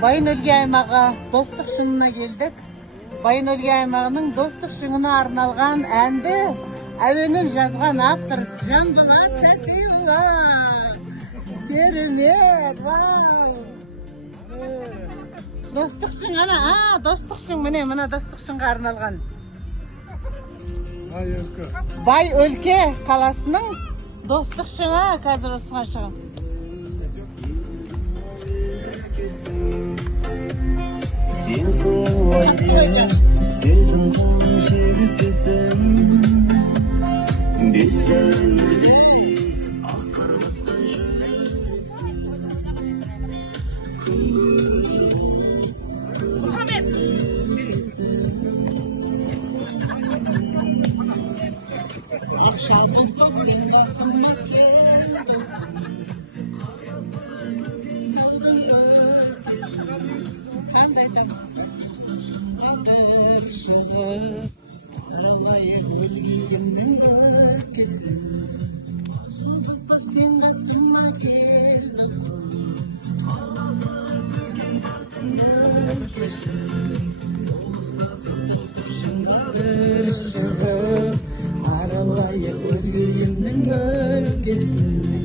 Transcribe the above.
Байынөлге аймағы достық шыңына келдік. Байынөлге аймағының достық шыңына арналған әнді әуенін жазған автор Жанболат Сәтилла. Керемет, вау! Достық шың, достық шың, мына достық шыңға арналған. Бай өлке қаласының достық шыңы қазір осыған шығын. Сен солай бер, сезім құлын жегітесің. Бестерде аққар басқан жүрек. Ақшатын топ сен басыма келдің. Қандай дамысың бір шығып, аралайық өлгейімнің өлкесін. Бұлпыр сен қасыма кел досым, достық шыңға бір шығып, аралайық өлгейімнің өлкесін.